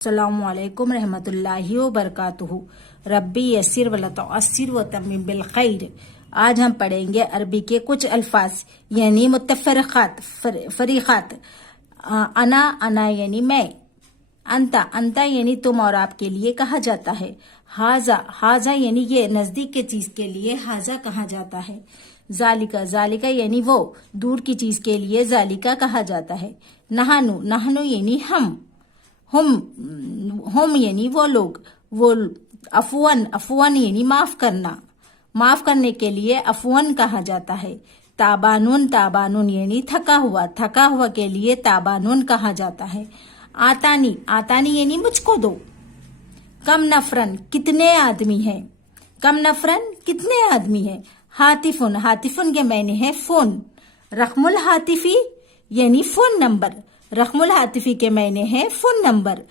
अस्सलामु अलैकुम रहमतुल्लाहि व बरकातुहू। रब्बी यस्सिर वला तुअस्सिर व तम्मिम बिल खैर। आज हम पढ़ेंगे अरबी के कुछ अल्फाज यानी मुत्तफ़रिक़ात फरीक़ात। अना यानी मैं, अंता यानी तुम और आपके लिए कहा जाता है। हाजा यानी ये नजदीक के चीज के लिए हाजा कहा जाता है। जालिका यानी वो दूर की चीज के लिए जालिका कहा जाता है। नहनु यानी हम यानी वो लोग, वो अफवन यानी माफ करने के लिए अफवन कहा जाता है। ताबानुन यानी थका हुआ के लिए ताबानुन कहा जाता है। आतानी यानी मुझको दो। कम नफरन कितने आदमी हैं। हातिफुन के मैंने है फोन। रकमुल हातिफी यानी फोन नंबर। रकमुल हातिफी के मैंने है फोन नंबर।